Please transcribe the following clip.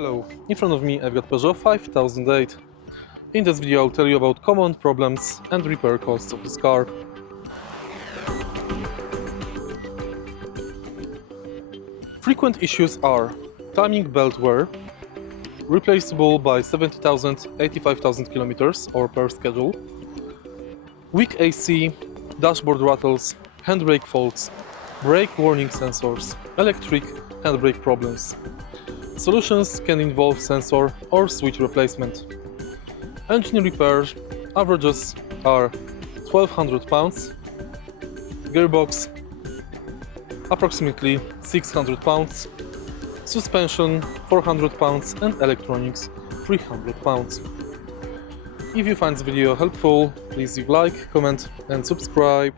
Hello, in front of me I've got Peugeot 5008. In this video I'll tell you about common problems and repair costs of this car. Frequent issues are timing belt wear, replaceable by 70,000 85,000 kilometers or per schedule, weak AC, dashboard rattles, handbrake faults, brake warning sensors, electric handbrake problems. Solutions can involve sensor or switch replacement. Engine repair averages are 1200 pounds, gearbox approximately 600 pounds, suspension 400 pounds and electronics 300 pounds. If you find this video helpful, please leave like, comment and subscribe.